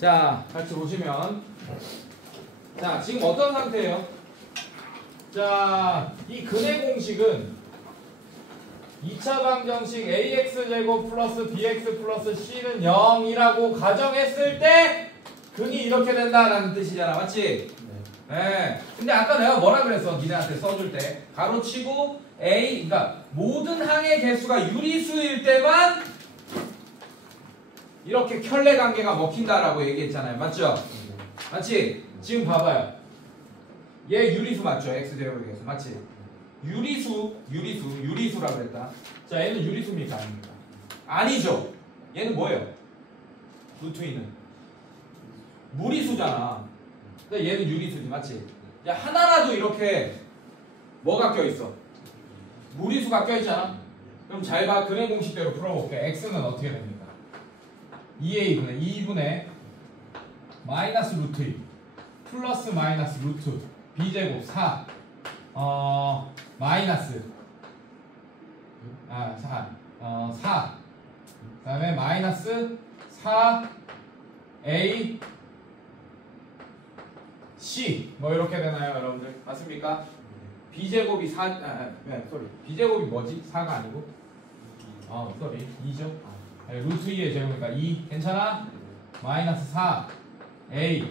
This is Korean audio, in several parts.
자, 같이 보시면 자, 지금 어떤 상태예요? 자, 이 근의 공식은 2차 방정식 ax제곱 플러스 bx 플러스 c는 0이라고 가정했을 때 근이 이렇게 된다라는 뜻이잖아. 맞지? 네. 근데 아까 내가 뭐라 그랬어? 니네한테 써줄 때 가로치고 a, 그러니까 모든 항의 개수가 유리수일 때만 이렇게 켤레 관계가 먹힌다라고 얘기했잖아요. 맞죠? 맞지? 지금 봐봐요. 얘 유리수 맞죠? x제곱의 개수 맞지? 유리수라고 그랬다. 자, 얘는 유리수입니까? 아닙니까? 아니죠. 얘는 뭐예요? 루트 있는 무리수잖아. 근데 얘는 유리수지, 맞지? 야, 하나라도 이렇게 뭐가 껴있어? 무리수가 껴있잖아? 그럼 잘 봐. 근의 공식대로 풀어볼게. x는 어떻게 됩니까? 2분의 마이너스 루트 2 플러스 마이너스 루트 b제곱 4 마이너스 4 그 다음에 마이너스 4a c 뭐 이렇게 되나요 여러분들? 맞습니까? b제곱이 4 b제곱이 뭐지? 4가 아니고 2죠? 루트 2의 제곱이니까 2 괜찮아? 마이너스 4a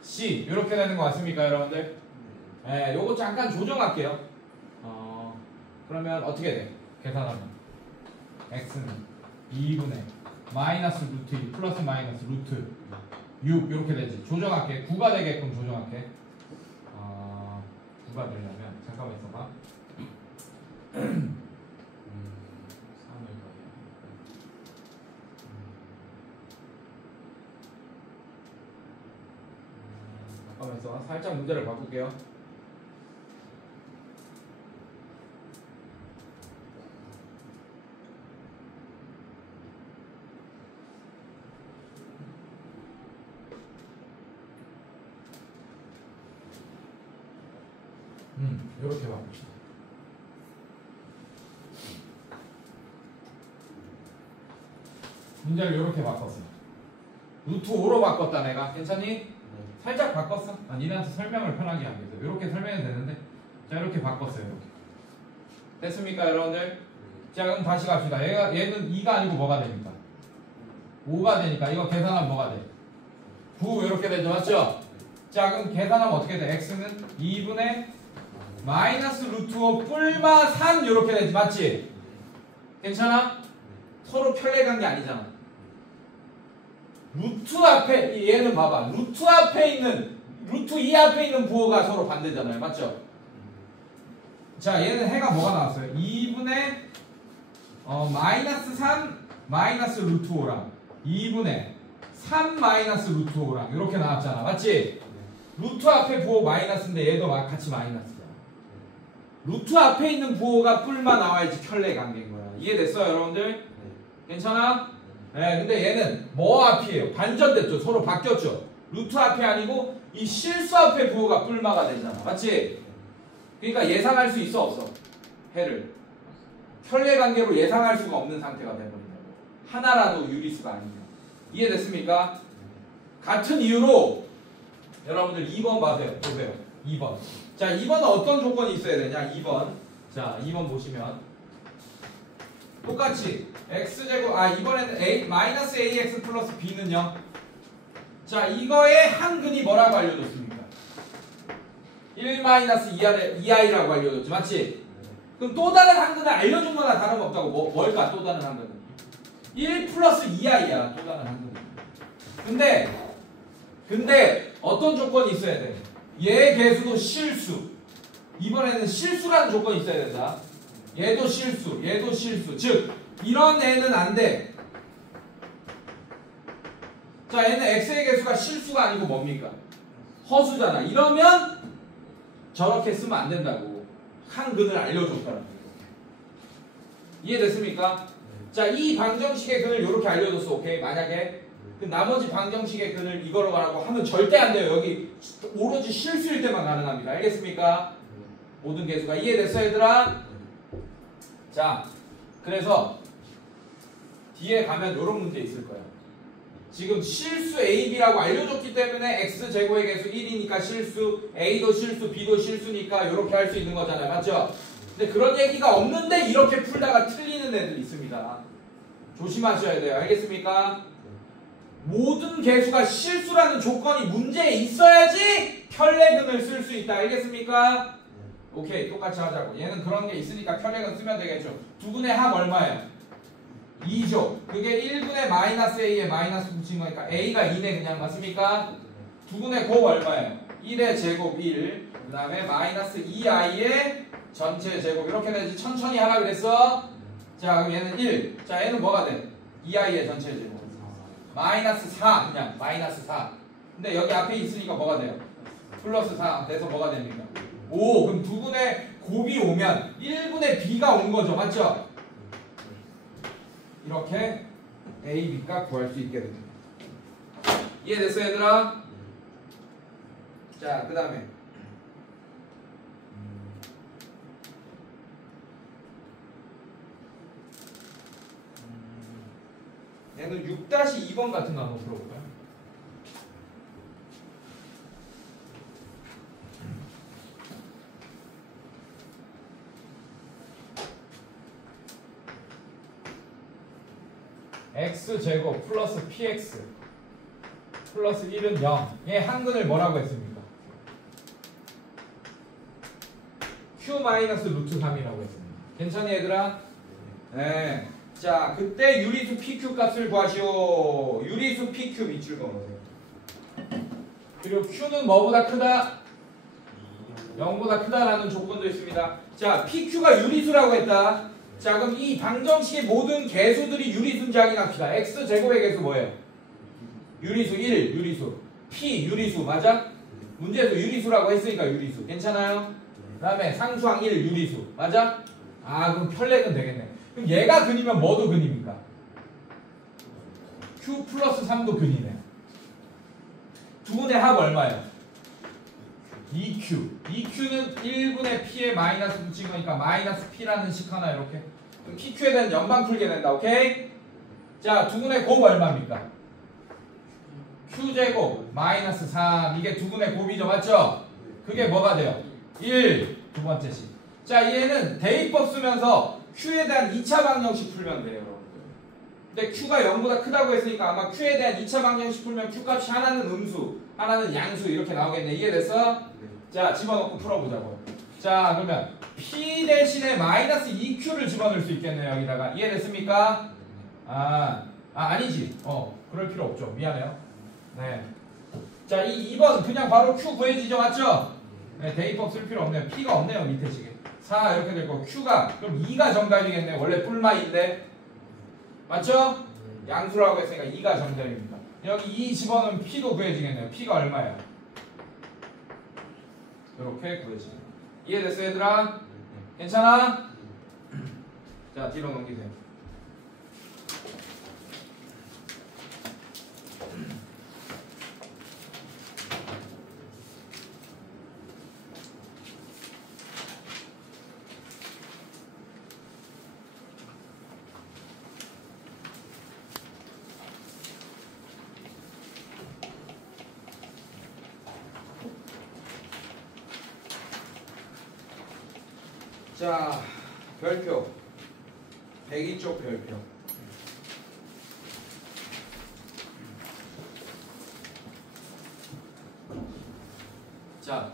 c 이렇게 되는 거 맞습니까 여러분들? 네, 요거 잠깐 조정할게요. 그러면 어떻게 돼? 계산하면 x는 2분의 마이너스 루트 2 플러스 마이너스 루트 6 이렇게 되지. 조정할게. 9가 되게끔 조정할게. 9가 되려면 잠깐만 있어봐. 3을 잠깐만 있어봐. 살짝 문제를 바꿀게요. 이렇게 바꿉시다. 문제를 이렇게 바꿨어. 루트 5로 바꿨다 내가. 괜찮니? 살짝 바꿨어. 니네한테 설명을 편하게 하기 위해서. 이렇게 설명해도 되는데 자 이렇게 바꿨어요. 이렇게. 됐습니까 여러분들? 자 그럼 다시 갑시다. 얘는 2가 아니고 뭐가 됩니까? 5가 되니까 이거 계산하면 뭐가 돼? 9 이렇게 되죠. 맞죠? 자 그럼 계산하면 어떻게 돼? x는 2분의 마이너스 루트 5 뿔마 3 이렇게 되지. 맞지? 괜찮아? 서로 편례간 게 아니잖아. 루트 앞에 얘는 봐봐. 루트 앞에 있는 루트 2 앞에 있는 부호가 서로 반대잖아요. 맞죠? 자 얘는 해가 뭐가 나왔어요? 2분의 마이너스 3 마이너스 루트 5랑 2분의 3 마이너스 루트 5랑 이렇게 나왔잖아. 맞지? 루트 앞에 부호 마이너스인데 얘도 같이 마이너스잖아. 루트 앞에 있는 부호가 뿔마 나와야지 켤레 관계인 거야. 이해됐어요 여러분들? 괜찮아? 네, 근데 얘는 뭐 앞이에요? 반전됐죠. 서로 바뀌었죠. 루트 앞이 아니고 이 실수 앞에 부호가 뿔마가 되잖아. 맞지? 그러니까 예상할 수 있어 없어? 해를 켤레 관계로 예상할 수가 없는 상태가 돼버린다고. 하나라도 유리수가 아니면. 이해됐습니까? 같은 이유로 여러분들 2번 보세요. 2번. 자 2번은 어떤 조건이 있어야 되냐? 2번. 자 2번 보시면 똑같이 x제곱 이번에는 마이너스 ax 플러스 b는요. 자 이거의 한근이 뭐라고 알려줬습니까? 1 마이너스 2i라고 알려줬지. 맞지? 그럼 또 다른 한근을 알려준 거나 다름없다고. 뭘까 또 다른 한근은? 1 플러스 2i야 또 다른 한근은. 근데 어떤 조건이 있어야 돼? 얘 개수도 실수. 이번에는 실수라는 조건이 있어야 된다. 얘도 실수, 얘도 실수. 즉 이런 애는 안 돼. 자 얘는 x의 개수가 실수가 아니고 뭡니까? 허수잖아. 이러면 저렇게 쓰면 안 된다고. 한근을 알려줬다는 거예요. 이해됐습니까? 자 이 방정식의 근을 이렇게 알려줬어. 오케이? 만약에 그 나머지 방정식의 근을 이거로 가라고 하면 절대 안 돼요. 여기 오로지 실수일 때만 가능합니다. 알겠습니까? 모든 개수가. 이해됐어 얘들아? 자 그래서 뒤에 가면 이런 문제 있을 거야. 지금 실수 A, B라고 알려줬기 때문에 X제곱의 개수 1이니까 실수, A도 실수, B도 실수니까 이렇게 할 수 있는 거잖아요. 맞죠? 근데 그런 얘기가 없는데 이렇게 풀다가 틀리는 애들이 있습니다. 조심하셔야 돼요. 알겠습니까? 모든 개수가 실수라는 조건이 문제에 있어야지 편례근을 쓸 수 있다. 알겠습니까? 오케이, 똑같이 하자고. 얘는 그런 게 있으니까 편례근 쓰면 되겠죠. 두분의 합 얼마예요? 2죠. 그게 1분의 마이너스 A에 마이너스 붙인 거니까 A가 2네 그냥. 맞습니까? 두분의 곱 얼마예요? 1의 제곱 1, 그 다음에 마이너스 2i의 전체 제곱. 이렇게 되지. 천천히 하라 그랬어. 자, 그럼 얘는 1. 자, 얘는 뭐가 돼? 2i의 전체 제곱. 마이너스 4. 그냥 마이너스 4. 근데 여기 앞에 있으니까 뭐가 돼요? 플러스 4 돼서 뭐가 됩니까? 5. 그럼 두분의 곱이 오면 1분의 b가 온 거죠. 맞죠? 이렇게 A, B가 구할 수 있게 됩니다. 이해됐어 얘들아? 자, 그 다음에 얘는 6-2번 같은 거 한번 풀어볼까요? x제곱 플러스 px 플러스 1은 0. 얘 한근을 뭐라고 했습니까? q 마이너스 루트 3이라고 했습니다. 괜찮니 얘들아? 네. 자, 그때 유리수 pq 값을 구하시오. 유리수 pq 밑줄 그어보세요. 그리고 q는 뭐보다 크다? 0보다 크다라는 조건도 있습니다. 자, pq가 유리수라고 했다. 자, 그럼 이 방정식의 모든 개수들이 유리수인지 확인합시다. x제곱의 개수 뭐예요? 유리수 1, 유리수. p, 유리수. 맞아? 문제에서 유리수라고 했으니까 유리수. 괜찮아요? 그 다음에 상수항 1, 유리수. 맞아? 아, 그럼 편례근 되겠네. 그럼 얘가 근이면 뭐도 근입니까? q 플러스 3도 근이네. 두분의 합 얼마예요? 2q. 2q는 1분의 p에 마이너스 붙인 거니까 마이너스 p라는 식 하나 이렇게. 그럼 pq에 대한 연방 풀게 된다. 오케이? 자, 두분의 곱 얼마입니까? q제곱 마이너스 3. 이게 두분의 곱이죠. 맞죠? 그게 뭐가 돼요? 1. 두 번째 식. 자, 얘는 대입법 쓰면서 q에 대한 2차 방정식 풀면 돼요. 여러분들. 근데 q가 0보다 크다고 했으니까 아마 q에 대한 2차 방정식 풀면 q 값이 하나는 음수, 하나는 양수 이렇게 나오겠네. 이해됐어? 자, 집어넣고 풀어보자고요. 자, 그러면 p 대신에 마이너스 2q를 집어넣을 수 있겠네요. 여기다가. 이해됐습니까? 아니지. 그럴 필요 없죠. 미안해요. 네. 자, 이 2번 그냥 바로 q 구해지죠. 맞죠? 네, 대입법 쓸 필요 없네요. p가 없네요. 밑에 식에. 4 이렇게 되고 q가 그럼 2가 정답이겠네. 원래 뿔마인데. 맞죠? 양수라고 했으니까 2가 정답입니다. 여기 2 집어넣으면 p도 구해지겠네요. p가 얼마예요? 이렇게 구해집니다. 이해됐어 얘들아? 괜찮아? 자, 뒤로 넘기세요. 자, 별표 102쪽 별표. 자,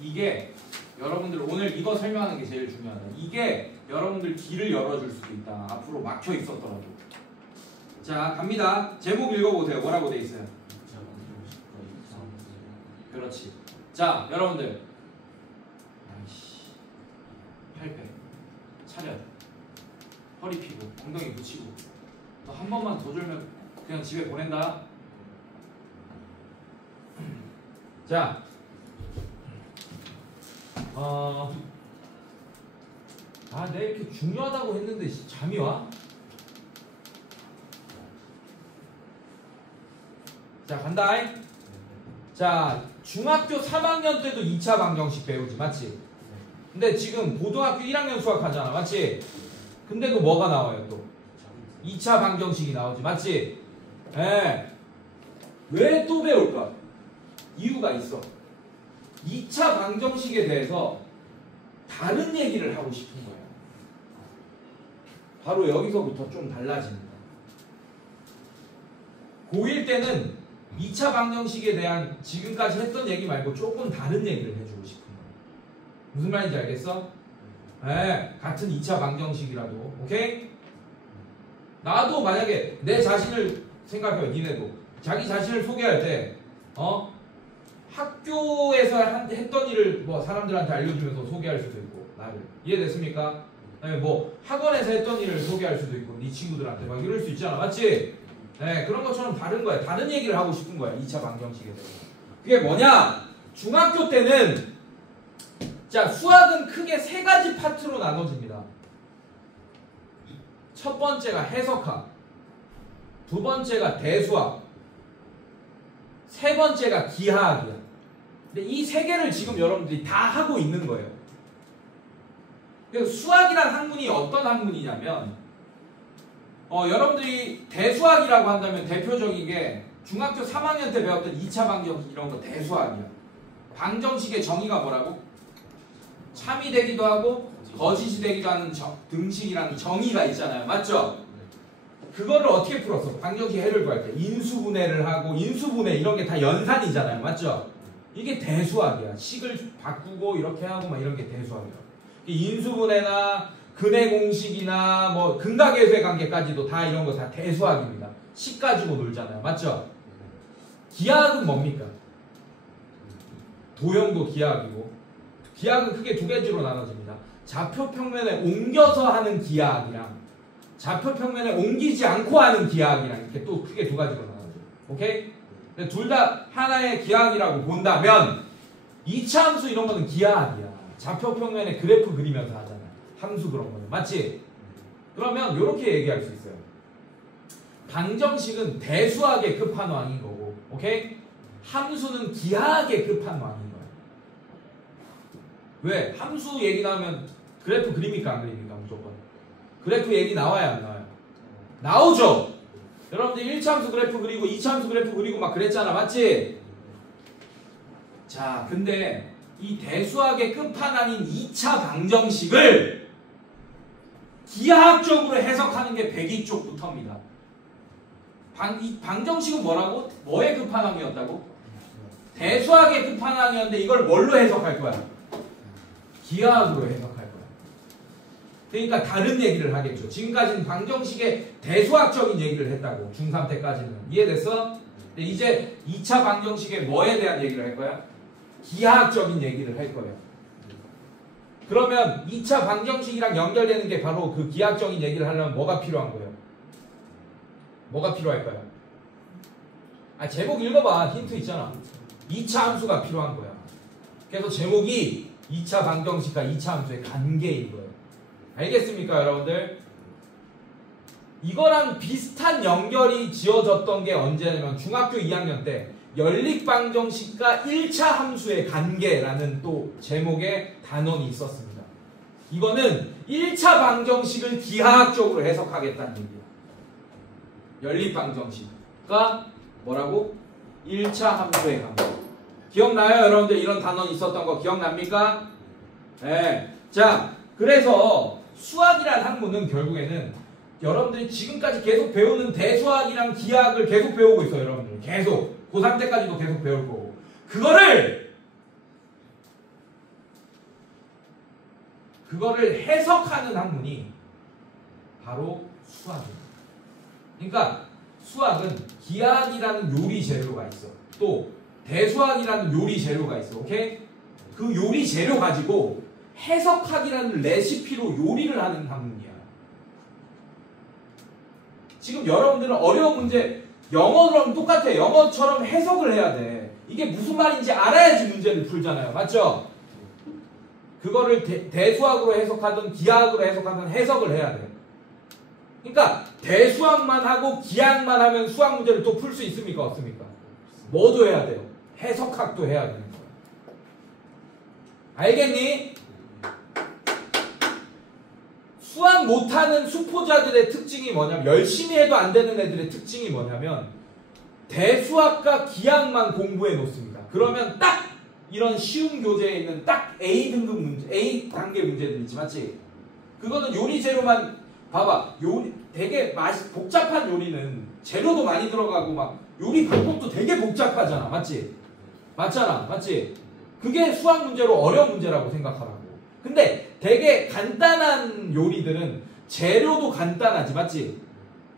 이게 여러분들 오늘 이거 설명하는 게 제일 중요하다. 이게 여러분들 길을 열어줄 수도 있다. 앞으로 막혀 있었더라도. 자, 갑니다. 제목 읽어보세요. 뭐라고 돼 있어요? 그렇지. 자, 여러분들 팔 배, 차렷, 허리 펴고, 엉덩이 붙이고. 너 한 번만 더 졸면 그냥 집에 보낸다. 자, 내가 이렇게 중요하다고 했는데 잠이 와? 자, 간다. 자, 중학교 3학년 때도 2차 방정식 배우지, 맞지? 근데 지금 고등학교 1학년 수학하잖아, 맞지? 근데도 뭐가 나와요 또? 2차 방정식이 나오지, 맞지? 예. 왜 또 배울까? 이유가 있어. 2차 방정식에 대해서 다른 얘기를 하고 싶은 거예요. 바로 여기서부터 좀 달라집니다. 고1 때는 2차 방정식에 대한 지금까지 했던 얘기 말고 조금 다른 얘기를 해주고 싶은 거예요. 무슨 말인지 알겠어? 네, 같은 2차 방정식이라도. 오케이? 나도 만약에 내 자신을 생각해요. 니네도 자기 자신을 소개할 때 학교에서 했던 일을 뭐 사람들한테 알려주면서 소개할 수도 있고, 나를. 이해됐습니까? 네, 뭐 학원에서 했던 일을 소개할 수도 있고, 네 친구들한테 막 이럴 수 있잖아. 맞지? 네, 그런 것처럼 다른 거야. 다른 얘기를 하고 싶은 거야. 2차 방정식에 대해서. 그게 뭐냐? 중학교 때는 자, 수학은 크게 세 가지 파트로 나눠집니다. 첫 번째가 해석학, 두 번째가 대수학, 세 번째가 기하학이야. 근데 이 세 개를 지금 여러분들이 다 하고 있는 거예요. 그래서 수학이란 학문이 어떤 학문이냐면, 여러분들이 대수학이라고 한다면 대표적인 게 중학교 3학년 때 배웠던 2차 방정식 이런 거 대수학이야. 방정식의 정의가 뭐라고? 참이 되기도 하고 거짓이 되기도 하는 등식이라는 정의가 있잖아요. 맞죠? 그거를 어떻게 풀었어? 방정식 해를 구할 때 인수분해를 하고, 인수분해 이런 게 다 연산이잖아요. 맞죠? 이게 대수학이야. 식을 바꾸고 이렇게 하고 막 이런 게 대수학이야. 인수분해나 근해 공식이나 뭐 근각계수의 관계까지도 다 이런 거 다 대수학입니다. 식 가지고 놀잖아요. 맞죠? 기하학은 뭡니까? 도형도 기하학이고, 기하학은 크게 두 가지로 나눠집니다. 좌표 평면에 옮겨서 하는 기하학이랑 좌표 평면에 옮기지 않고 하는 기하학이랑 이렇게 또 크게 두 가지로 나눠져요. 오케이? 둘 다 하나의 기하학이라고 본다면 2차 함수 이런 거는 기하학이야. 좌표 평면에 그래프 그리면서 하잖아요. 함수 그런 거는. 맞지? 그러면 이렇게 얘기할 수 있어요. 방정식은 대수학의 끝판왕인 거고, 오케이? 함수는 기하학의 끝판왕인 거예요. 왜? 함수 얘기 나오면 그래프 그립니까? 안 그립니까? 무조건. 그래프 얘기 나와야 안 나와요? 나오죠? 여러분들 1차 함수 그래프 그리고 2차 함수 그래프 그리고 막 그랬잖아. 맞지? 자, 근데 이 대수학의 끝판왕인 2차 방정식을 기하학적으로 해석하는 게 백이 쪽부터입니다. 이 방정식은 뭐라고? 뭐의 끝판왕이었다고? 대수학의 끝판왕이었는데 이걸 뭘로 해석할 거야? 기하학으로 해석할 거야. 그러니까 다른 얘기를 하겠죠. 지금까지는 방정식의 대수학적인 얘기를 했다고. 중3 때까지는. 이해됐어? 근데 이제 2차 방정식의 뭐에 대한 얘기를 할 거야? 기하학적인 얘기를 할 거예요. 그러면 2차 방정식이랑 연결되는 게 바로 그 기하학적인 얘기를 하려면 뭐가 필요한 거예요? 뭐가 필요할까요? 제목 읽어봐. 힌트 있잖아. 2차 함수가 필요한 거야. 그래서 제목이 2차 방정식과 2차 함수의 관계인 거예요. 알겠습니까, 여러분들? 이거랑 비슷한 연결이 지어졌던 게 언제냐면 중학교 2학년 때 연립방정식과 1차 함수의 관계라는 또 제목의 단원이 있었습니다. 이거는 1차 방정식을 기하학적으로 해석하겠다는 얘기예요. 연립방정식과 뭐라고? 1차 함수의 관계. 기억나요, 여러분들? 이런 단원이 있었던 거 기억납니까? 네. 자, 그래서 수학이라는 학문은 결국에는 여러분들이 지금까지 계속 배우는 대수학이랑 기하학을 계속 배우고 있어요. 여러분들 계속 고3 때까지도 계속 배울 거고, 그거를 해석하는 학문이 바로 수학입니다. 그러니까 수학은 기하학이라는 요리 재료가 있어. 또 대수학이라는 요리 재료가 있어. 오케이? 그 요리 재료 가지고 해석학이라는 레시피로 요리를 하는 학문이야. 지금 여러분들은 어려운 문제, 영어랑 똑같아. 영어처럼 해석을 해야 돼. 이게 무슨 말인지 알아야지 문제를 풀잖아요. 맞죠? 그거를 대수학으로 해석하든 기하학으로 해석하든 해석을 해야 돼. 그러니까 대수학만 하고 기하학만 하면 수학 문제를 또 풀 수 있습니까? 없습니까? 뭐도 해야 돼요. 해석학도 해야 되는 거야. 알겠니? 수학 못하는 수포자들의 특징이 뭐냐면, 열심히 해도 안 되는 애들의 특징이 뭐냐면 대수학과 기하학만 공부해 놓습니다. 그러면 딱 이런 쉬운 교재에 있는 딱 A 등급 문제, A 단계 문제들 있지, 맞지? 그거는 요리 재료만 봐봐. 요리 되게 복잡한 요리는 재료도 많이 들어가고 막 요리 방법도 되게 복잡하잖아, 맞지? 맞잖아, 맞지? 그게 수학 문제로 어려운 문제라고 생각하라고. 근데 되게 간단한 요리들은 재료도 간단하지, 맞지?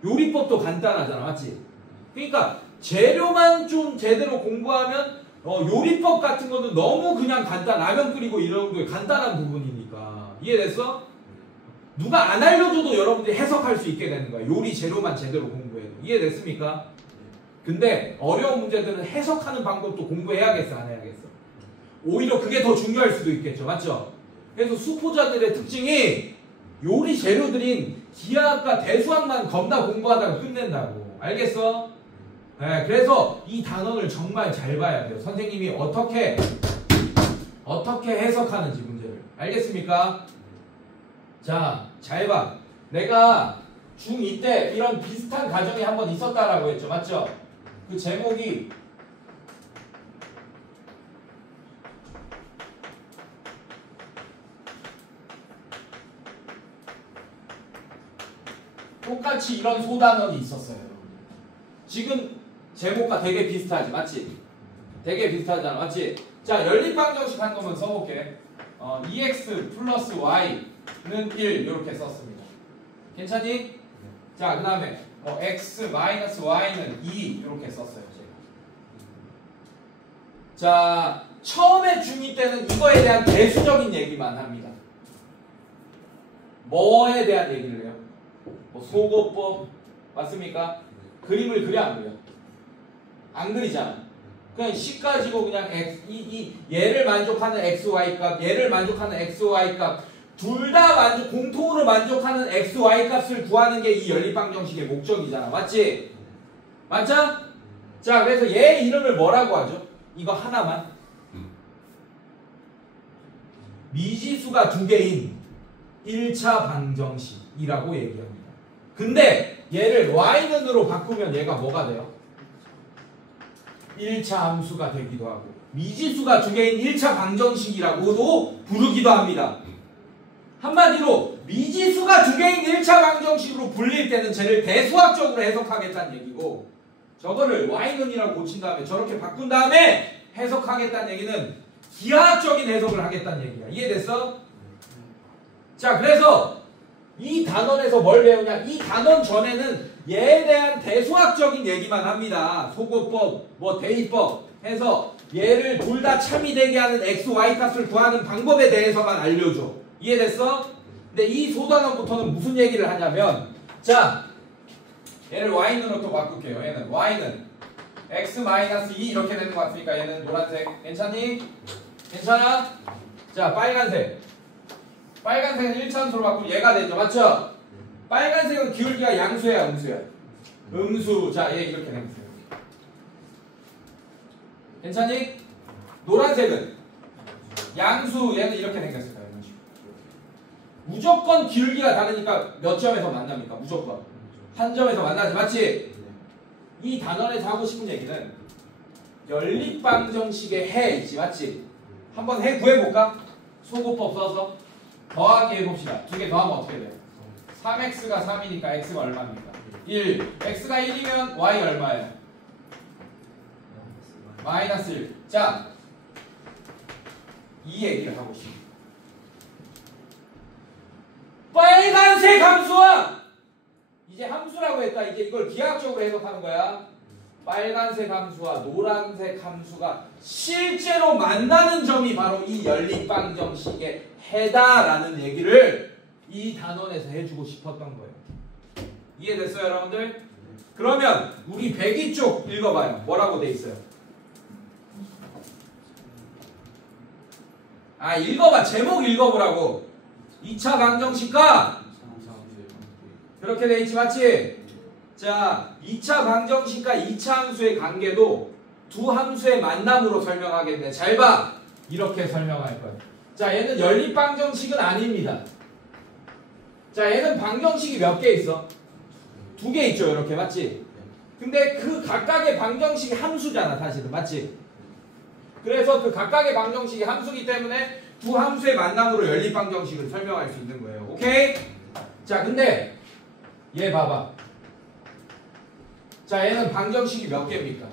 요리법도 간단하잖아, 맞지? 그러니까 재료만 좀 제대로 공부하면 요리법 같은 거는 너무 그냥 라면 끓이고 이런 게 간단한 부분이니까. 이해됐어? 누가 안 알려줘도 여러분들이 해석할 수 있게 되는 거야. 요리 재료만 제대로 공부해도. 이해됐습니까? 근데 어려운 문제들은 해석하는 방법도 공부해야겠어, 안 해야겠어? 오히려 그게 더 중요할 수도 있겠죠, 맞죠? 그래서 수포자들의 특징이 요리 재료들인 기하학과 대수학만 겁나 공부하다가 끝낸다고. 알겠어? 네, 그래서 이 단원을 정말 잘 봐야 돼요. 선생님이 어떻게 해석하는지 문제를. 알겠습니까? 자, 잘 봐. 내가 중2 때 이런 비슷한 과정이 한번 있었다라고 했죠. 맞죠? 그 제목이 똑같이 이런 소단원이 있었어요. 지금 제목과 되게 비슷하지, 맞지? 되게 비슷하잖아, 맞지? 자, 연립방정식 한 거만 써볼게. EX 플러스 Y는 1 이렇게 썼습니다. 괜찮니? 자, 그 다음에 X 마이너스 Y는 2 이렇게 썼어요, 제가. 자, 처음에 중2 때는 이거에 대한 대수적인 얘기만 합니다. 뭐에 대한 얘기를 해요? 뭐 소거법 맞습니까? 그림을 그려 안 그려? 안 그리잖아. 그냥 C 가지고 그냥 얘를 만족하는 XY 값, 얘를 만족하는 XY 값, 둘 다 공통으로 만족하는 XY 값을 구하는 게 이 연립방정식의 목적이잖아. 맞지? 맞죠? 자, 그래서 얘 이름을 뭐라고 하죠? 이거 하나만. 미지수가 두 개인 1차 방정식이라고 얘기합니다. 근데 얘를 y는으로 바꾸면 얘가 뭐가 돼요? 1차 함수가 되기도 하고 미지수가 두 개인 1차 방정식이라고도 부르기도 합니다. 한마디로 미지수가 두 개인 1차 방정식으로 불릴 때는 쟤를 대수학적으로 해석하겠다는 얘기고 저거를 y는이라고 고친 다음에 저렇게 바꾼 다음에 해석하겠다는 얘기는 기하학적인 해석을 하겠다는 얘기야. 이해됐어? 자, 그래서 이 단원에서 뭘 배우냐? 이 단원 전에는 얘에 대한 대수학적인 얘기만 합니다. 소거법, 뭐 대입법 해서 얘를 둘 다 참이 되게 하는 x, y 값을 구하는 방법에 대해서만 알려줘. 이해됐어? 근데 이 소단원부터는 무슨 얘기를 하냐면 자, 얘를 y는으로 또 바꿀게요. 얘는 y는 x-2 이렇게 되는 것 같으니까 얘는 노란색. 괜찮니? 괜찮아? 자, 빨간색은 1차함수로 바꾸면 얘가 되죠. 맞죠? 빨간색은 기울기가 양수야, 음수야? 음수. 자, 얘 이렇게 생겼어요. 괜찮니? 노란색은 양수. 얘는 이렇게 생겼을 거예요. 무조건 기울기가 다르니까 몇 점에서 만납니까? 무조건 한 점에서 만나지. 맞지? 이 단원에서 하고 싶은 얘기는 연립방정식의 해 있지. 맞지? 한번 해 구해볼까? 소거법 써서 더하기 해봅시다. 두 개 더하면 어떻게 돼요? 3x가 3이니까 x가 얼마입니까? 1. x가 1이면 y 얼마예요? 마이너스 1. 자, 이 얘기를 하고 싶어요. 빨간색 함수와 이제 함수라고 했다. 이제 이걸 기하학적으로 해석하는 거야. 빨간색 함수와 노란색 함수가 실제로 만나는 점이 바로 이 연립방정식의 해다라는 얘기를 이 단원에서 해주고 싶었던 거예요. 이해됐어요, 여러분들? 그러면 우리 102쪽 읽어봐요. 뭐라고 돼 있어요? 아, 읽어봐. 제목 읽어보라고. 2차 방정식과 그렇게 돼 있지, 맞지? 자, 2차 방정식과 2차 함수의 관계도 두 함수의 만남으로 설명하겠네. 잘 봐. 이렇게 설명할 거예요. 자, 얘는 연립방정식은 아닙니다. 자, 얘는 방정식이 몇 개 있어? 두 개 있죠, 이렇게. 맞지? 근데 그 각각의 방정식이 함수잖아 사실은. 맞지? 그래서 그 각각의 방정식이 함수기 때문에 두 함수의 만남으로 연립방정식을 설명할 수 있는 거예요. 오케이? 자, 근데 얘 봐봐. 자, 얘는 방정식이 몇 개입니까?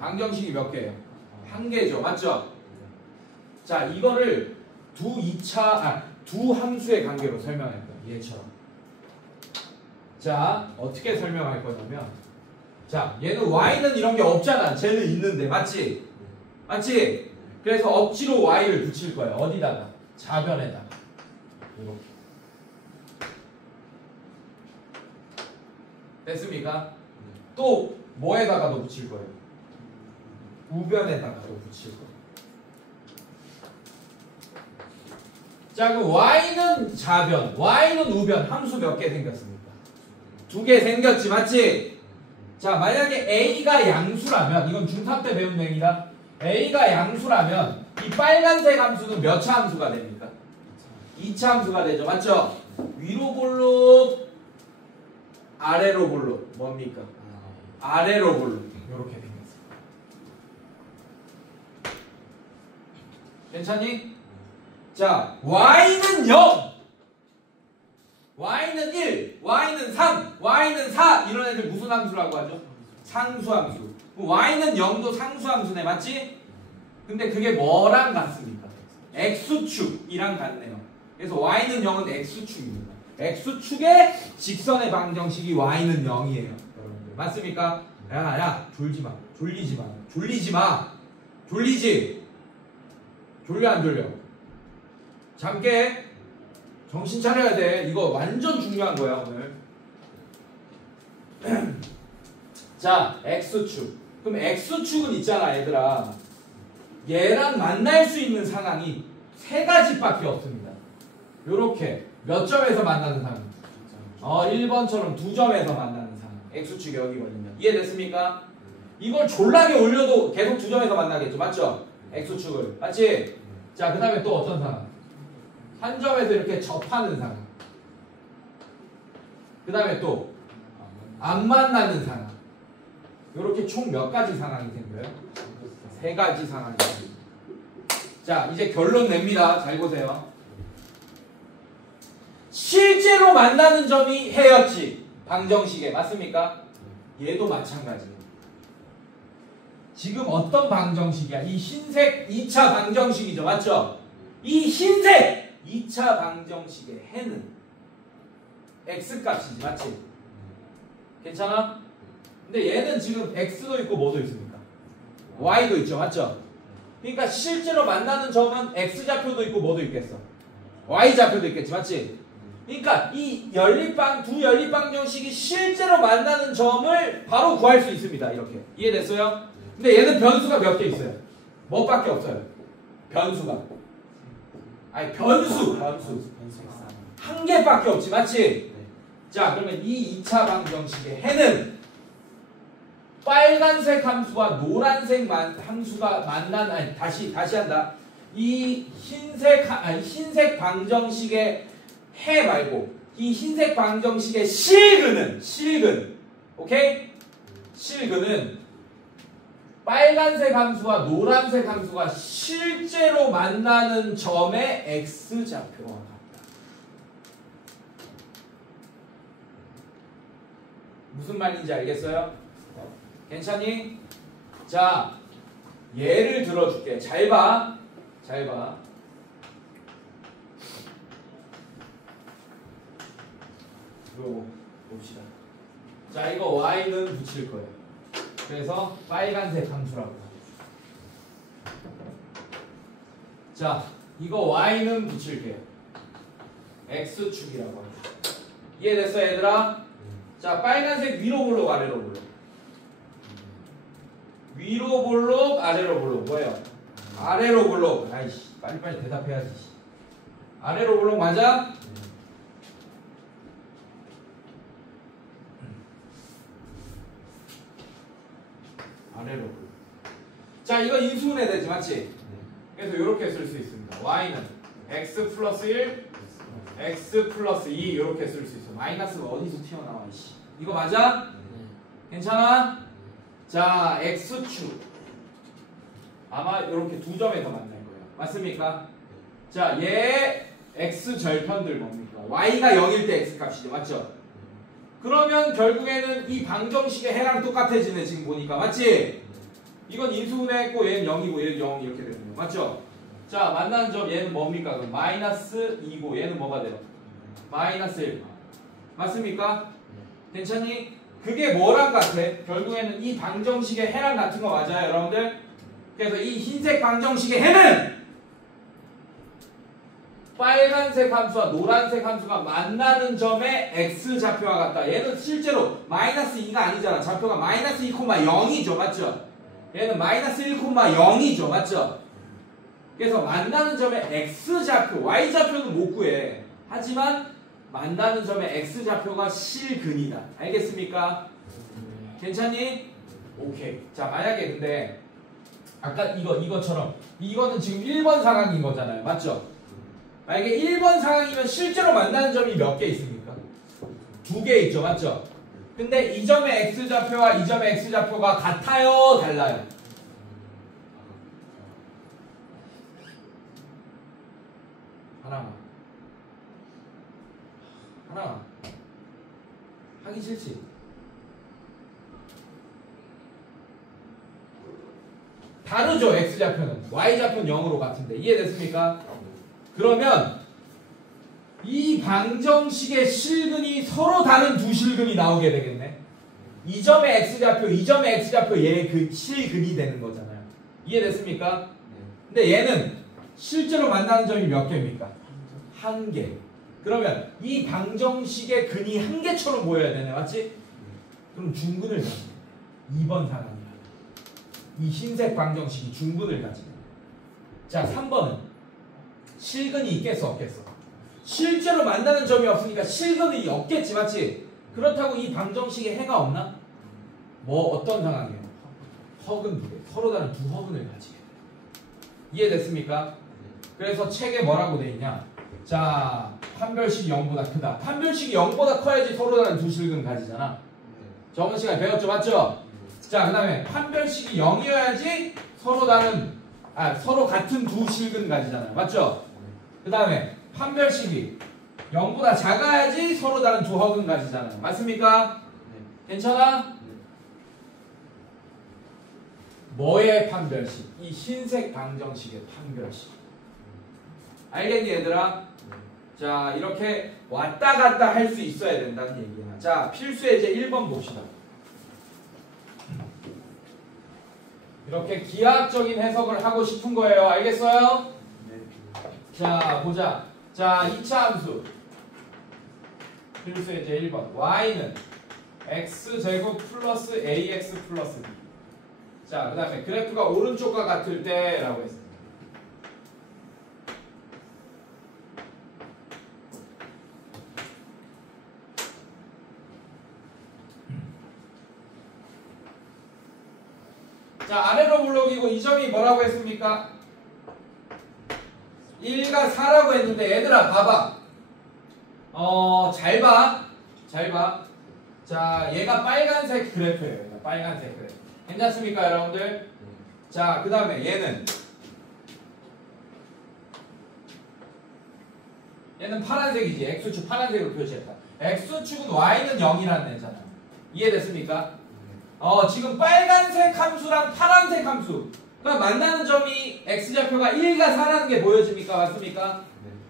방정식이 몇 개예요? 한 개죠. 맞죠? 자, 이거를 두 함수의 관계로 설명할 거예요. 얘처럼. 자, 어떻게 설명할 거냐면, 자, 얘는 y는 이런 게 없잖아. 쟤는 있는데. 맞지? 맞지? 그래서 억지로 y를 붙일 거예요. 어디다가? 좌변에다가. 이렇게. 됐습니까? 또 뭐에다가도 붙일 거예요? 우변에다가도 붙일 거예요. 자, 그럼 y는 좌변, y는 우변. 함수 몇 개 생겼습니까? 2개 생겼지. 맞지? 자, 만약에 a가 양수라면, 이건 중3 때 배운 내용이다. a가 양수라면 이 빨간색 함수는 몇 차 함수가 됩니까? 2차 함수가 되죠. 맞죠? 위로 볼록, 아래로 볼록. 뭡니까? 아래로 볼록. 이렇게 생겼어요. 괜찮니? 자, y는 0, y는 1, y는 3, y는 4 이런 애들 무슨 함수라고 하죠? 상수함수. y는 0도 상수함수네. 맞지? 근데 그게 뭐랑 같습니까? x축이랑 같네요. 그래서 y는 0은 x축입니다. x축의 직선의 방정식이 y는 0이에요. 여러분들 맞습니까? 야 졸지마. 졸리지마. 졸리지? 졸려 안 졸려? 잠 깨. 정신 차려야 돼. 이거 완전 중요한 거야 오늘. 자, x축. 그럼 x축은 있잖아 얘들아. 얘랑 만날 수 있는 상황이 3가지밖에 없습니다. 요렇게 몇 점에서 만나는 상황? 1번처럼 2점에서 만나는 상황. x축이 여기거든요. 이해됐습니까? 이걸 졸라게 올려도 계속 2점에서 만나겠죠. 맞죠? x축을. 맞지? 자, 그 다음에 또 어떤 상황? 한 점에서 이렇게 접하는 상황. 그 다음에 또 안 만나는 상황. 이렇게 총 몇 가지 상황이 생겨요? 3가지 상황이 생깁니다. 자, 이제 결론 냅니다. 잘 보세요. 실제로 만나는 점이 해였지. 방정식에. 맞습니까? 얘도 마찬가지예요. 지금 어떤 방정식이야? 이 흰색 2차 방정식이죠. 맞죠? 이 흰색 2차 방정식의 해는 x값이지. 맞지? 괜찮아? 근데 얘는 지금 x도 있고 뭐도 있습니까? y도 있죠. 맞죠? 그러니까 실제로 만나는 점은 x좌표도 있고 뭐도 있겠어? y좌표도 있겠지. 맞지? 그러니까 이 두 연립방정식이 실제로 만나는 점을 바로 구할 수 있습니다. 이렇게. 이해됐어요? 근데 얘는 변수가 몇 개 있어요? 뭐밖에 없어요? 변수가. 아니 변수. 한 개밖에 없지. 맞지? 자, 그러면 이 2차 방정식의 해는 빨간색 함수와 노란색 함수가 다시 한다. 이 흰색 방정식의 해 말고 이 흰색 방정식의 실근. 오케이? 실근은 빨간색 함수와 노란색 함수가 실제로 만나는 점의 x좌표와 같다. 무슨 말인지 알겠어요? 괜찮니? 자, 예를 들어줄게. 잘 봐. 이거 봅시다. 자, 이거 y는 붙일 거예요. 그래서 빨간색 함수라고 하죠. 자, 이거 y는 붙일게요. x축이라고 하죠. 이해됐어 얘들아? 자, 빨간색 위로 볼록 아래로 볼록. 위로 볼록 아래로 볼록. 뭐예요? 아래로 볼록. 아이씨, 빨리빨리 대답해야지. 아래로 볼록 맞아? 아래로 볼록. 자, 이거 인수분해 되지 맞지? 그래서 이렇게 쓸 수 있습니다. y는 x 플러스 1 x 플러스 2 이렇게 쓸 수 있어. 마이너스가 어디서 튀어나와 이씨. 이거 맞아? 괜찮아? 자, x축 아마 이렇게 두 점에서 만날 거예요. 맞습니까? 자, 얘 x절편들 뭡니까? y가 0일 때 x값이죠. 맞죠? 그러면 결국에는 이 방정식의 해랑 똑같아지네. 지금 보니까. 맞지? 이건 인수분해했고 얘는 0이고 얘는 0 이렇게 되는 거예요. 맞죠? 자, 만나는 점 얘는 뭡니까? 그럼 마이너스 2고 얘는 뭐가 돼요? 마이너스 1. 맞습니까? 괜찮니? 그게 뭐랑 같아? 결국에는 이 방정식의 해랑 같은 거 맞아요, 여러분들? 그래서 이 흰색 방정식의 해는 빨간색 함수와 노란색 함수가 만나는 점의 x좌표와 같다. 얘는 실제로 마이너스 2가 아니잖아. 좌표가 마이너스 2,0이죠. 맞죠? 얘는 마이너스 1,0이죠. 맞죠? 그래서 만나는 점의 x좌표, y좌표는 못 구해. 하지만 만나는 점의 x좌표가 실근이다. 알겠습니까? 괜찮니? 오케이. 자, 만약에 근데 아까 이거처럼 이거는 지금 1번 상황인 거잖아요. 맞죠? 만약에 1번 상황이면 실제로 만나는 점이 몇 개 있습니까? 2개 있죠. 맞죠? 근데 이 점의 x좌표와 이 점의 x좌표가 같아요? 달라요? 하나만 하기 싫지? 다르죠. x좌표는 y좌표는 0으로 같은데 이해됐습니까? 그러면 이 방정식의 실근이 서로 다른 두 실근이 나오게 되겠네. 이 점의 x좌표, 이 점의 x좌표 얘 그 실근이 되는 거잖아요. 이해됐습니까? 근데 얘는 실제로 만나는 점이 몇 개입니까? 한 개. 그러면 이 방정식의 근이 한 개처럼 보여야 되네. 맞지? 그럼 중근을 가지네. 2번 상황이야. 이 흰색 방정식이 중근을 가지네. 자, 3번은 실근이 있겠어 없겠어? 실제로 만나는 점이 없으니까 실근이 없겠지. 맞지? 그렇다고 이 방정식에 해가 없나? 뭐 어떤 상황이에요? 허근 두 개. 서로 다른 두 허근을 가지게 돼. 이해됐습니까? 그래서 책에 뭐라고 돼 있냐? 자, 판별식이 0보다 크다. 판별식이 0보다 커야지 서로 다른 두 실근 가지잖아. 저번 시간에 배웠죠? 맞죠? 자, 그 다음에 판별식이 0이어야지 서로 같은 두 실근 가지잖아요. 맞죠? 그 다음에 판별식이 0보다 작아야지 서로 다른 두 허근 가지잖아요. 맞습니까? 괜찮아? 뭐의 판별식? 이 흰색 방정식의 판별식. 알겠니 얘들아? 자, 이렇게 왔다 갔다 할 수 있어야 된다는 얘기야. 자, 필수 예제 1번 봅시다. 이렇게 기하학적인 해석을 하고 싶은 거예요. 알겠어요? 자, 보자. 자, 2차 함수. 필수 예제 1번. y는 x제곱 플러스 ax 플러스 b. 자, 그 다음에 그래프가 오른쪽과 같을 때 라고 했습니다. 자, 아래로 블록이고 이 점이 뭐라고 했습니까? 1과 4라고 했는데 얘들아 봐봐. 잘 봐. 자, 얘가 빨간색 그래프예요. 얘가 빨간색 그래프. 괜찮습니까 여러분들? 자, 그 다음에 얘는 파란색이지. x축 파란색으로 표시했다. x축은 y는 0이라는 애잖아. 이해됐습니까? 지금 빨간색 함수랑 파란색 함수, 그러니까 만나는 점이 x좌표가 1과 4라는 게 보여집니까? 맞습니까?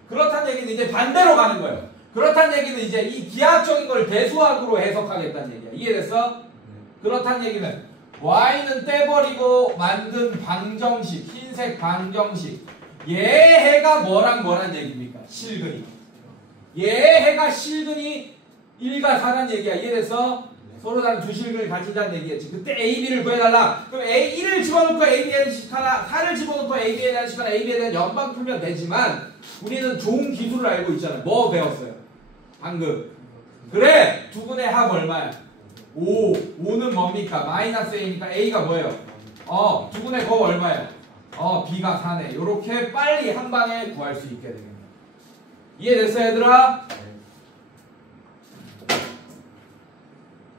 그렇다는 얘기는 이제 반대로 가는 거예요. 그렇다는 얘기는 이제 이 기하학적인 걸 대수학으로 해석하겠다는 얘기야. 이해됐어? 그렇다는 얘기는 y는 떼버리고 만든 방정식, 흰색 방정식, 얘 해가 뭐란 얘기입니까? 실근이. 얘 해가 실근이 1과 4라는 얘기야. 이해됐어? 서로 다른 두 실근을 가진다는 얘기였지. 그때 A, B를 구해달라. 그럼 A, 1을 집어넣고 A, B에 대한 식하나, 4를 집어넣고 A, B에 대한 식하나, A, B에 대한 연방 풀면 되지만 우리는 좋은 기술을 알고 있잖아요. 뭐 배웠어요? 방금. 그래! 두 분의 합 얼마야? 5. 5는 뭡니까? 마이너스 A니까 A가 뭐예요? 두 분의 거 얼마예요? B가 4네. 요렇게 빨리 한 방에 구할 수 있게 되겠네. 이해됐어 얘들아?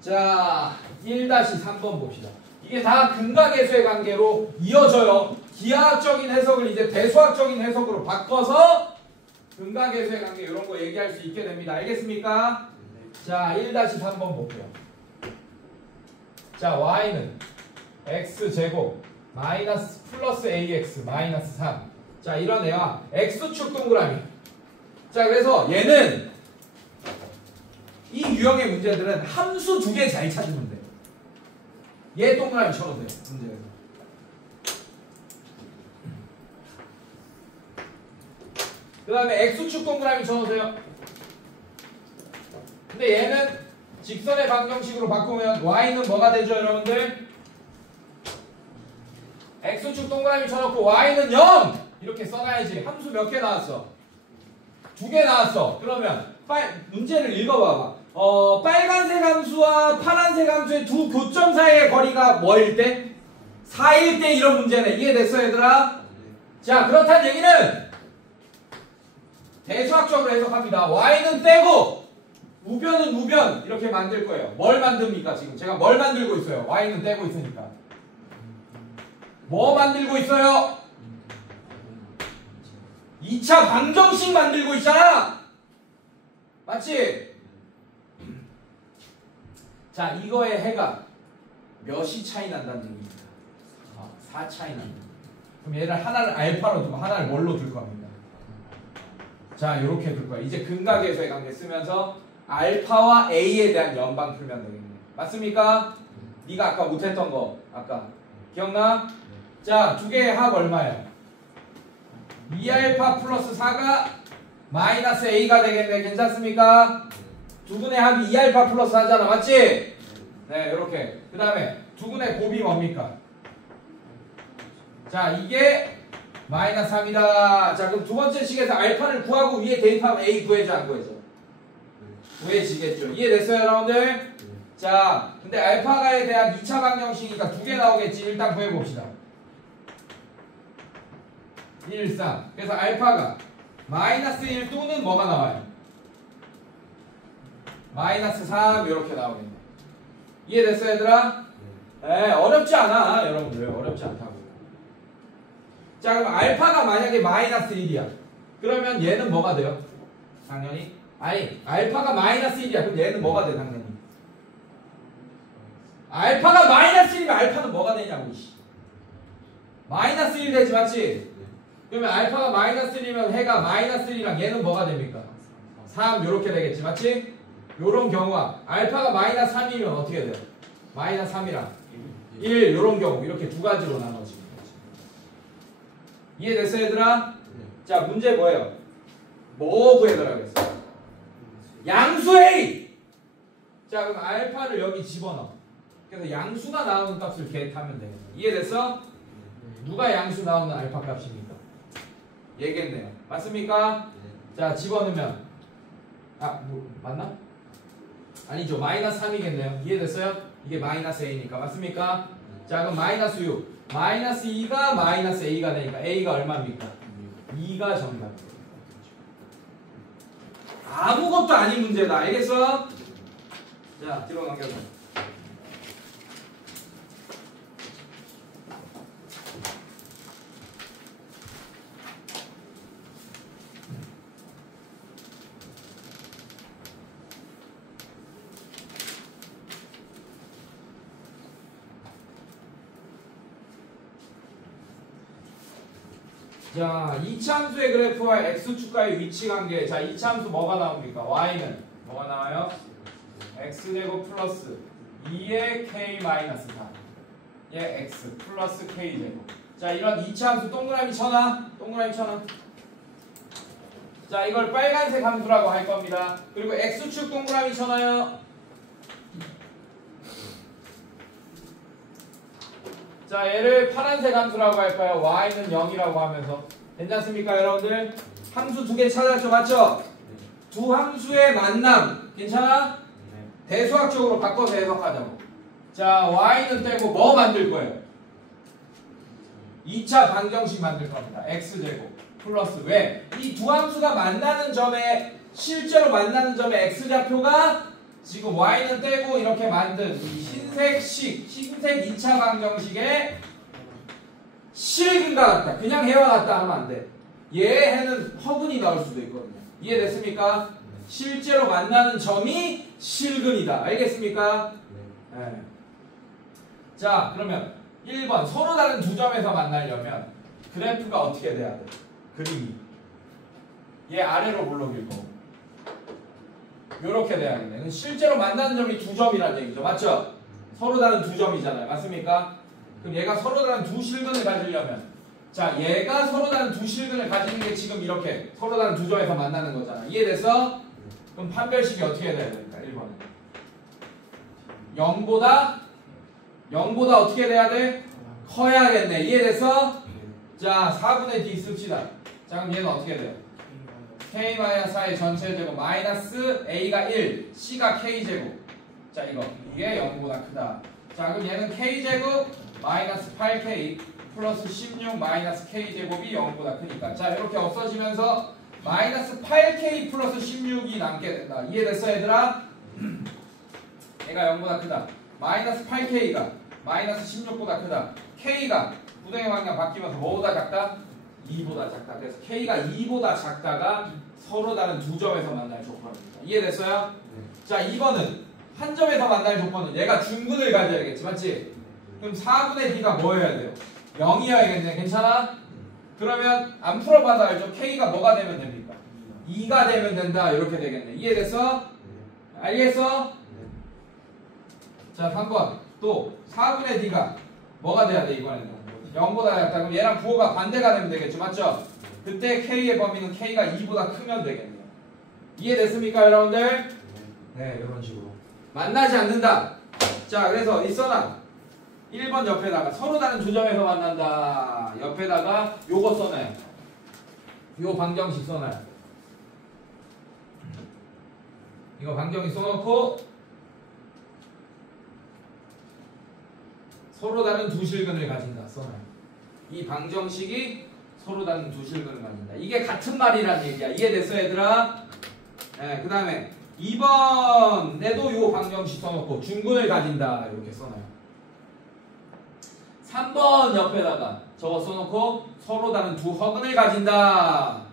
자, 1-3번 봅시다. 이게 다 근각계수의 관계로 이어져요. 기하학적인 해석을 이제 대수학적인 해석으로 바꿔서 근각계수의 관계 이런 거 얘기할 수 있게 됩니다. 알겠습니까? 자, 1-3번 볼게요. 자, y는 x제곱 마이너스 플러스 ax 마이너스 3. 자, 이런 애와 x축 동그라미. 자, 그래서 얘는 이 유형의 문제들은 함수 2개 잘 찾으면 돼요. 얘 동그라미 쳐도 돼요. 문제에서. 그 다음에 x축 동그라미 쳐놓으세요. 근데 얘는 직선의 방정식으로 바꾸면 y는 뭐가 되죠, 여러분들? x축 동그라미 쳐놓고 y는 0! 이렇게 써놔야지. 함수 몇 개 나왔어? 2개 나왔어. 그러면 문제를 읽어봐봐. 빨간색 함수와 파란색 함수의 두 교점 사이의 거리가 뭐일 때? 4일 때 이런 문제네. 이해됐어, 얘들아? 자, 그렇다는 얘기는 대수학적으로 해석합니다. y는 떼고 우변은 우변 이렇게 만들 거예요. 뭘 만듭니까? 지금 제가 뭘 만들고 있어요? y는 떼고 있으니까. 뭐 만들고 있어요? 2차 방정식 만들고 있잖아. 맞지? 자, 이거의 해가 몇이 차이 난다는 얘기입니다. 4 차이 난다. 그럼 얘를 하나를 알파로 두고 하나를 뭘로 둘 겁니다. 자, 요렇게 둘 거야. 이제 근각계수의 관계 쓰면서 알파와 a에 대한 연방 풀면 되겠네. 맞습니까? 네가 아까 못했던 거 아까 기억나? 자, 두 개의 합 얼마예요? 2알파 플러스 4가 마이너스 a가 되겠네. 괜찮습니까? 두 분의 합이 2알파 플러스 4잖아. 맞지? 네, 이렇게. 그 다음에 두 분의 곱이 뭡니까? 자, 이게 마이너스 3이다. 자, 그럼 두 번째 식에서 알파를 구하고 위에 대입하면 a 구해줘, 안 구해줘? 구해지겠죠. 이해됐어요, 여러분들? 자, 근데 알파가에 대한 2차 방정식이니까 2개 나오겠지. 일단 구해봅시다. 1, 3. 그래서 알파가 마이너스 1 또는 뭐가 나와요? 마이너스 3 이렇게 나오겠네. 이해됐어요, 얘들아? 네, 어렵지 않아, 여러분들. 어렵지 않다고. 자, 그럼 알파가 만약에 마이너스 1이야. 그러면 얘는 뭐가 돼요? 당연히? 아니, 알파가 마이너스 1이야. 그럼 얘는 뭐가 돼, 당연히? 알파가 마이너스 1이면 알파는 뭐가 되냐고, 이씨. 마이너스 1 되지, 맞지? 그러면 알파가 마이너스 1이면 해가 마이너스 1이랑 얘는 뭐가 됩니까? 3 요렇게 되겠지, 맞지? 요런 경우가 알파가 마이너스 3이면 어떻게 돼요? 마이너스 3이랑 1 요런 경우 이렇게 두 가지로 나눠지는 거지. 이해됐어요, 얘들아? 자, 문제 뭐예요? 뭐 구해달라고 했어요? 양수 A! 자, 그럼 알파를 여기 집어넣어. 그래서 양수가 나오는 값을 겟하면 되겠네. 이해됐어? 누가 양수 나오는 알파 값입니까? 얘겠네요. 맞습니까? 자, 집어넣으면 맞나? 아니죠. 마이너스 3이겠네요. 이해됐어요? 이게 마이너스 a니까. 맞습니까? 자, 그럼 마이너스 6. 마이너스 2가 마이너스 a가 되니까 a가 얼마입니까? 2가 정답입니다. 아무것도 아닌 문제다. 알겠어? 자, 뒤로 넘겨서. 자, 이차함수의 그래프와 x축과의 위치관계. 자, 이차함수 뭐가 나옵니까? y는 뭐가 나와요? x제곱 플러스 2의 k-4 얘 x 플러스 k제곱. 자, 이런 이차함수 동그라미 쳐놔. 동그라미 쳐놔. 자, 이걸 빨간색 함수라고 할 겁니다. 그리고 x축 동그라미 쳐놔요. 자, 얘를 파란색 함수라고 할까요? y는 0이라고 하면서. 괜찮습니까, 여러분들? 함수 2개 찾았죠, 맞죠? 두 함수의 만남. 괜찮아? 대수학적으로 바꿔서 해석하자고. 자, y는 떼고 뭐 만들 거예요? 2차 방정식 만들 겁니다. x제곱 플러스 왜? 이 두 함수가 만나는 점에 실제로 만나는 점의 x좌표가 지금 y는 떼고 이렇게 만든 이 흰색 2차 방정식의 실근과 같다. 그냥 해와 같다 하면 안 돼. 얘 해는 허근이 나올 수도 있거든요. 이해됐습니까? 실제로 만나는 점이 실근이다. 알겠습니까? 네. 자, 그러면 1번 서로 다른 두 점에서 만나려면 그래프가 어떻게 돼야 돼? 그림이 얘 아래로 물러길 거고 요렇게 돼야겠네. 실제로 만나는 점이 두 점이라는 얘기죠. 맞죠? 서로 다른 두 점이잖아요. 맞습니까? 그럼 얘가 서로 다른 두 실근을 가지려면 자, 얘가 서로 다른 두 실근을 가지는 게 지금 이렇게 서로 다른 두 점에서 만나는 거잖아. 이해됐어? 그럼 판별식이 어떻게 돼야 됩니까? 1번은 0보다 어떻게 돼야 돼? 커야겠네. 이해됐어? 자, 4분의 d 씁시다. 자, 그럼 얘는 어떻게 돼요? k-4의 전체 제곱 마이너스 a가 1, c가 k제곱. 자, 이게 0보다 크다. 자, 그럼 얘는 k제곱 마이너스 8k 플러스 16 마이너스 k제곱이 0보다 크니까. 자, 이렇게 없어지면서 마이너스 8k 플러스 16이 남게 된다. 이해됐어, 얘들아? 얘가 0보다 크다. 마이너스 8k가 마이너스 16보다 크다. k가 부등의 방향 바뀌면서 뭐보다 작다? 2보다 작다. 그래서 k가 2보다 작다가 서로 다른 두 점에서 만날 조건입니다. 이해됐어요? 자, 2번은 한 점에서 만날 조건은 얘가 중근을 가져야겠지. 맞지? 그럼 4분의 d가 뭐여야 돼요? 0이어야겠네. 괜찮아? 그러면 안 풀어봐도 알죠? k가 뭐가 되면 됩니까? 2가 되면 된다. 이렇게 되겠네. 이해됐어? 알겠어? 자, 3번 또 4분의 d가 뭐가 돼야 돼? 이번에는 0보다 작다. 그럼 얘랑 부호가 반대가 되면 되겠죠. 맞죠? 그때 k의 범위는 k가 2보다 크면 되겠네요. 이해됐습니까, 여러분들? 네, 이런 식으로 만나지 않는다. 자, 그래서 이 써놔. 1번 옆에다가 서로 다른 두 점에서 만난다. 옆에다가 요거 써놔요. 요 방정식 써놔요. 이거 방정식 써놓고 서로 다른 두 실근을 가진다. 써놔요. 이 방정식이 서로 다른 두 실근을 가진다. 이게 같은 말이란 얘기야. 이해됐어, 얘들아? 네, 그 다음에 2번에도 요 방정식 써놓고 중근을 가진다. 이렇게 써놔요. 3번 옆에다가 저거 써놓고 서로 다른 두 허근을 가진다.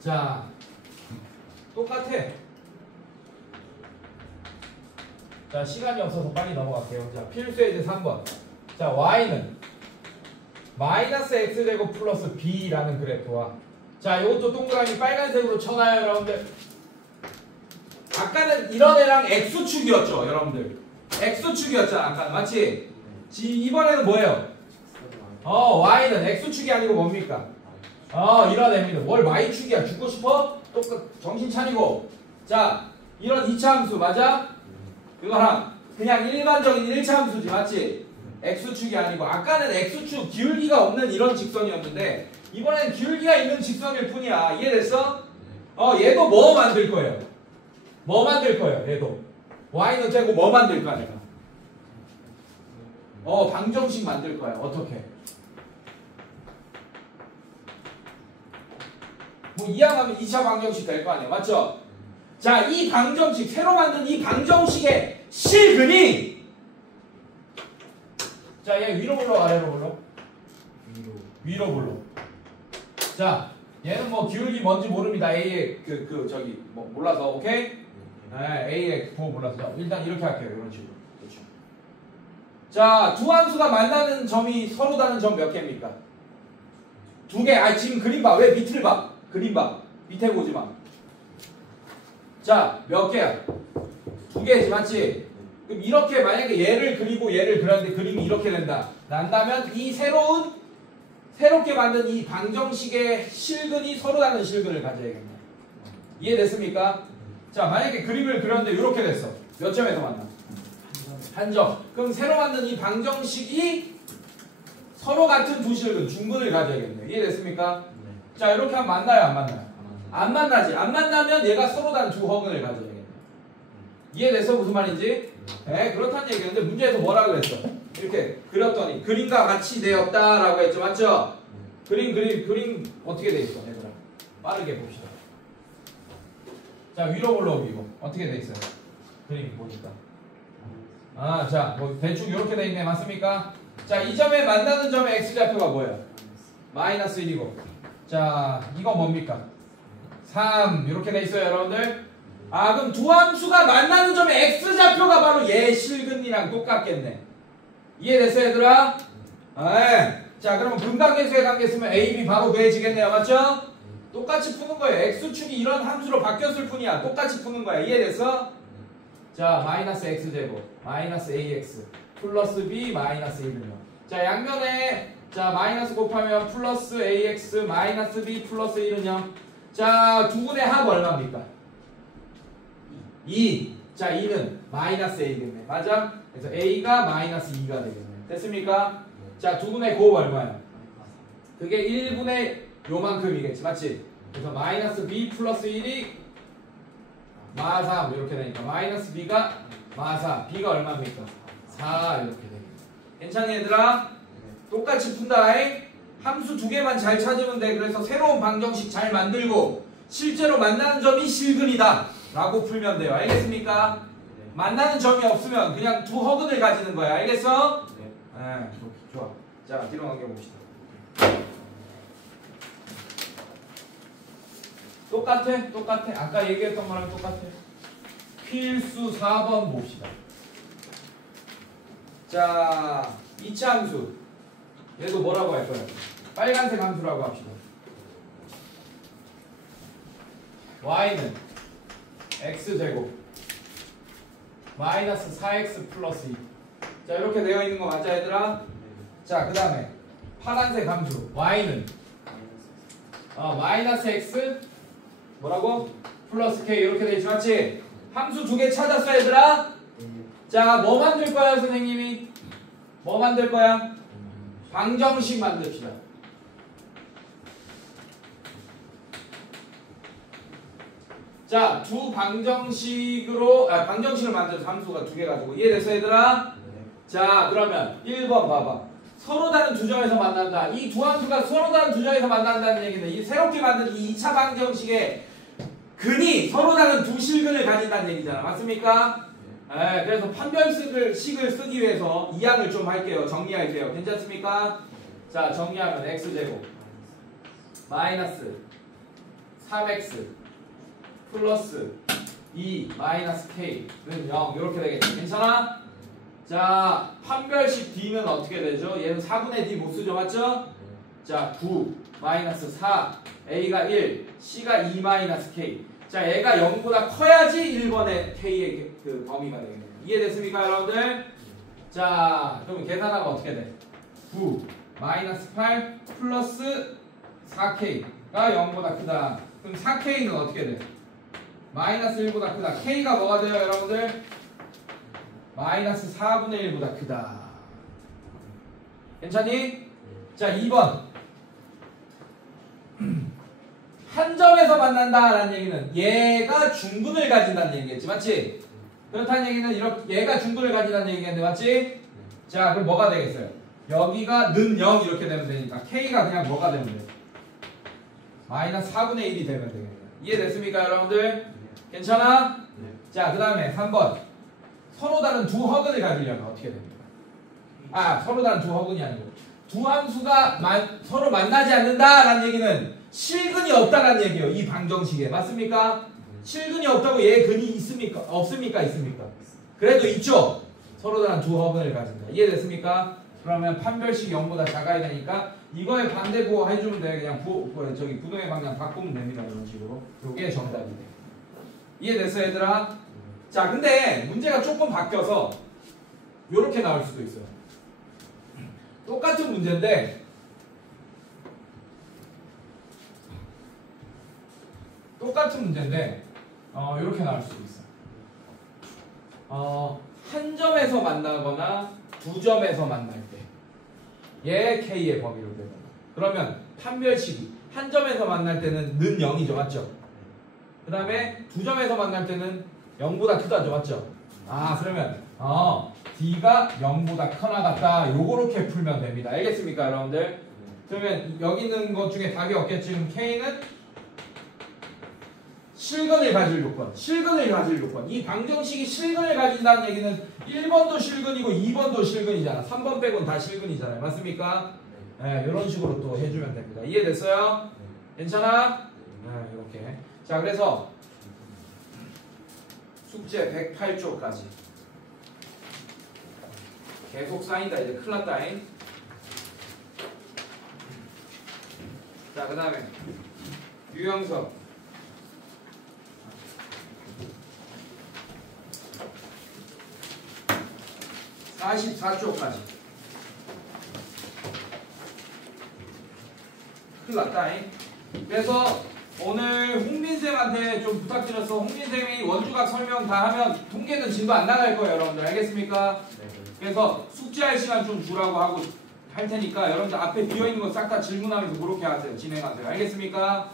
자, 똑같아. 자, 시간이 없어서 빨리 넘어갈게요. 자, 필수의 이제 3번. 자, y는 마이너스 x제곱 플러스 b라는 그래프와 자, 이것도 동그라미 빨간색으로 쳐놔요, 여러분들. 아까는 이런 애랑 x축이었죠, 여러분들. x축이었잖아, 아까는. 맞지? 이번에는 뭐예요? y는 x축이 아니고 뭡니까? 이런 애입니다. 뭘 y축이야? 죽고 싶어? 정신 차리고. 자, 이런 2차 함수 맞아? 그거랑 그냥 일반적인 1차 함수지, 맞지? x축이 아니고 아까는 x축 기울기가 없는 이런 직선이었는데 이번엔 기울기가 있는 직선일 뿐이야. 이해됐어? 얘도 뭐 만들 거예요? 뭐 만들 거예요? 얘도 y는 떼고 뭐 만들 거야 내가? 방정식 만들 거야. 어떻게? 뭐 이항하면 2차 방정식 될 거 아니야. 맞죠? 자, 이 방정식, 새로 만든 이 방정식의 실근이 자, 얘 위로 불러 아래로 불러? 위로 불러. 자, 얘는 뭐 기울기 뭔지 모릅니다. A의 저기 뭐 몰라서. 오케이? 네, A의 부호 몰라서. 일단 이렇게 할게요. 이런 식으로. 그렇죠. 자, 두 함수가 만나는 점이 서로 다른 점 몇 개입니까? 두 개. 지금 그림 봐. 왜 밑을 봐? 그림 봐. 밑에 보지 마. 자, 몇 개야? 두 개지, 맞지? 그럼 이렇게 만약에 얘를 그리고 얘를 그렸는데 그림이 이렇게 된다. 난다면 이 새롭게 만든 이 방정식의 실근이 서로 다른 실근을 가져야겠네. 이해됐습니까? 자, 만약에 그림을 그렸는데 이렇게 됐어. 몇 점에서 만나? 한 점. 그럼 새로 만든 이 방정식이 서로 같은 두 실근, 중근을 가져야겠네. 이해됐습니까? 자, 이렇게 하면 만나요, 안 만나요? 안 만나지. 안 만나면 얘가 서로 다른 두 허근을 가져야겠네. 이해됐어? 무슨 말인지? 네, 그렇다는 얘기였는데 문제에서 뭐라 그랬어? 이렇게 그렸더니 그림과 같이 되었다라고 했죠. 맞죠? 그림 어떻게 돼 있어? 얘들아 빠르게 봅시다. 자 위로 올라오기고 어떻게 돼 있어요? 그림 보니까 자 뭐 대충 이렇게 돼 있네. 맞습니까? 자 이 점에 만나는 점의 x좌표가 뭐예요? 마이너스 1이고 자 이거 뭡니까? 3 이렇게 돼 있어요 여러분들. 그럼 두 함수가 만나는 점의 x좌표가 바로 얘 실근이랑 똑같겠네. 이해됐어 얘들아? 자 그러면 근각계수의 관계 쓰면 a, b 바로 구해지겠네요. 맞죠? 똑같이 푸는 거예요. x축이 이런 함수로 바뀌었을 뿐이야. 똑같이 푸는 거야. 이해됐어? 자 마이너스 x제곱 마이너스 ax 플러스 b 마이너스 1은요. 자 양면에 자 마이너스 곱하면 플러스 ax 마이너스 b 플러스 1은요. 자 두 분의 합 얼마입니까? 2. 자 2는 마이너스 a겠네. 맞아? 그래서 a가 마이너스 2가 되겠네. 됐습니까? 자 두 분의 곱 얼마야? 그게 1분의 요만큼이겠지. 맞지? 그래서 마이너스 b 플러스 1이 마3 이렇게 되니까 마이너스 b가 마4 b가 얼마입니까? 4 이렇게 되겠네. 괜찮니 얘들아? 똑같이 푼다잉. 함수 두 개만 잘 찾으면 돼. 그래서 새로운 방정식 잘 만들고 실제로 만나는 점이 실근이다 라고 풀면 돼요. 알겠습니까? 만나는 점이 없으면 그냥 두 허근을 가지는 거야. 알겠어? 네. 좋아. 자 뒤로 넘겨봅시다. 똑같아. 아까 얘기했던 거랑 똑같아. 필수 4번 봅시다. 자 2차 함수 얘도 뭐라고 할 거예요? 빨간색 함수라고 합시다. y는 x제곱 마이너스 4x 플러스 2. 자 이렇게 되어 있는 거 맞죠 얘들아? 자 그 다음에 파란색 함수 y는 마이너스 x 뭐라고? 플러스 k 이렇게 되어 있지 맞지? 함수 두 개 찾았어 얘들아? 자 뭐 만들 거야 선생님이? 뭐 만들 거야? 방정식 만듭시다. 자, 두 방정식으로 방정식을 만들어서 함수가 두 개 가지고 이해됐어 얘들아? 자, 그러면 1번 봐봐. 서로 다른 두 점에서 만난다. 이 두 함수가 서로 다른 두 점에서 만난다는 얘기는 이 새롭게 만든 이 2차 방정식의 근이 서로 다른 두 실근을 가진다는 얘기잖아. 맞습니까? 그래서 판별식을 쓰기 위해서 이항을 좀 할게요. 정리할게요. 괜찮습니까? 자, 정리하면 x제곱 마이너스 3x 플러스 2 마이너스 k는 0 이렇게 되겠죠. 괜찮아? 자, 판별식 d는 어떻게 되죠? 얘는 4분의 d 못 쓰죠. 맞죠? 자, 9 마이너스 4 a가 1 c가 2 마이너스 k. 자, 얘가 0보다 커야지 1번의 k의 그 범위가 되겠네요. 이해됐습니까 여러분들? 자, 그럼 계산하면 어떻게 돼? 9 마이너스 8 플러스 4k가 0보다 크다. 그럼 4k는 어떻게 돼? 마이너스 1보다 크다. k가 뭐가 돼요 여러분들? 마이너스 4분의 1보다 크다. 괜찮니? 자 2번 한 점에서 만난다라는 얘기는 얘가 중근을 가진다는 얘기겠지. 맞지? 그렇다는 얘기는 이렇게 얘가 중근을 가진다는 얘기겠는데 맞지? 자 그럼 뭐가 되겠어요? 여기가 는 0 이렇게 되면 되니까 k가 그냥 뭐가 되면 돼? 마이너스 4분의 1이 되면 되겠네요. 이해됐습니까 여러분들? 괜찮아? 자 그 다음에 3번 서로 다른 두 허근을 가지려면 어떻게 됩니까? 서로 다른 두 허근이 아니고 두 함수가 서로 만나지 않는다라는 얘기는 실근이 없다라는 얘기예요. 이 방정식에. 맞습니까? 실근이 없다고 얘 근이 있습니까? 없습니까? 있습니까? 그래도 있죠? 서로 다른 두 허근을 가진다. 이해됐습니까? 그러면 판별식이 0보다 작아야 되니까 이거에 반대 부호 해주면 돼. 그냥 부동의 방향 바꾸면 됩니다. 이런 식으로. 요게 정답이 돼. 이해됐어 얘들아? 자 근데 문제가 조금 바뀌어서 요렇게 나올 수도 있어요. 똑같은 문제인데 이렇게 나올 수도 있어. 한 점에서 만나거나 두 점에서 만날 때 얘 k의 범위로 되는 거. 그러면 판별식이 한 점에서 만날 때는 는 0이죠. 맞죠? 그 다음에 두 점에서 만날 때는 0보다 크다죠. 맞죠? 그러면 D가 0보다 커나 같다. 요렇게 풀면 됩니다. 알겠습니까, 여러분들? 그러면 여기 있는 것 중에 답이 없겠지. 그럼 K는 실근을 가질 요건. 실근을 가질 요건. 이 방정식이 실근을 가진다는 얘기는 1번도 실근이고 2번도 실근이잖아. 3번 빼고는 다 실근이잖아요. 맞습니까? 네, 이런 식으로 또 해주면 됩니다. 이해됐어요? 괜찮아? 네, 이렇게. 자, 그래서 숙제 108쪽까지. 계속 쌓인다. 이제 큰일 났다잉. 자, 그 다음에 유형석 44쪽까지. 큰일 났다잉. 그래서 오늘 홍민쌤한테 좀 부탁드려서 홍민쌤이 원주각 설명 다 하면 통계는 진도 안 나갈 거예요, 여러분들. 알겠습니까? 그래서 숙제할 시간 좀 주라고 하고 할 테니까 여러분들 앞에 비어있는 거 싹 다 질문하면서 그렇게 하세요. 진행하세요. 알겠습니까?